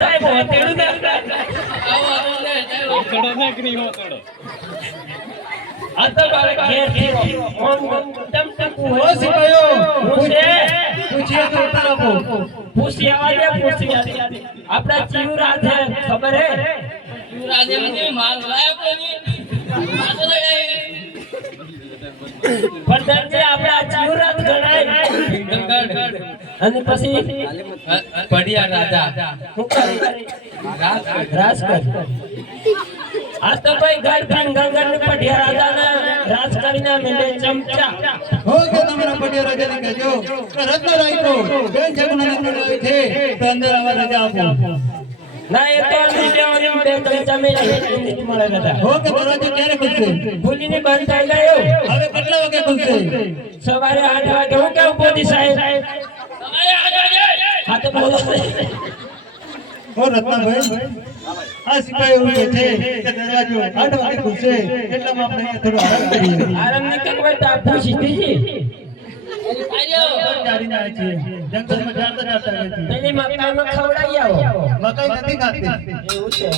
સાહેબ હોતેડું ના હોતડો ના કરી હોતડો આ તો બારે ઘેર થી ઓમ તમ તમ ઓ સિપાયો પૂછીએ તો ઉત્તર આપો પૂછી આવા દે પૂછી આપડા ચીવરાજ છે ખબર હે ચીવરાજે મને માલ લાયા કોની પ્રધાનજી આપડા ચીવરાજ ગણાય અને પછી પડિયા રાજા શું કરે રાજ કર આ તો ભાઈ ગર્લફ્રેન્ડ ગંગર ને પઢિયા રાજા ના રાજ કરીને મેલે ચમચા હો કે તમારા પટિયા રાજાને કહેજો રત્ન રાખ્યો બેન જગના નકળાય છે તો અંદર આવા રજા આપો ના એ તો વિડિયો બે ત્રણ જમીન મળે બધા હો કે દરવાજો ક્યારે ખુલશે ભૂલીને બંધ થઈ ગયો હવે કેટલા વાગે ખુલશે સવારે 8 વાગે હું કેવું પોતી સાહેબ તમારે આજે હા તો બોલો ઓ રત્નાભાઈ આ સિપાઈ એવું કહે છે કે દરવાજો 8 વાગે ખુલશે એટલામાં આપણે અહીંયા થોડો આરામ કરીએ આરામ ની કઈ તા પૂછી દીજી આર્યો જારીને આવે છે જંગલમાં જાતા જાતા રહે છે પેલી મકાઈમાં ખવડાવી આવો મકાઈ નથી ખાતી એવું છે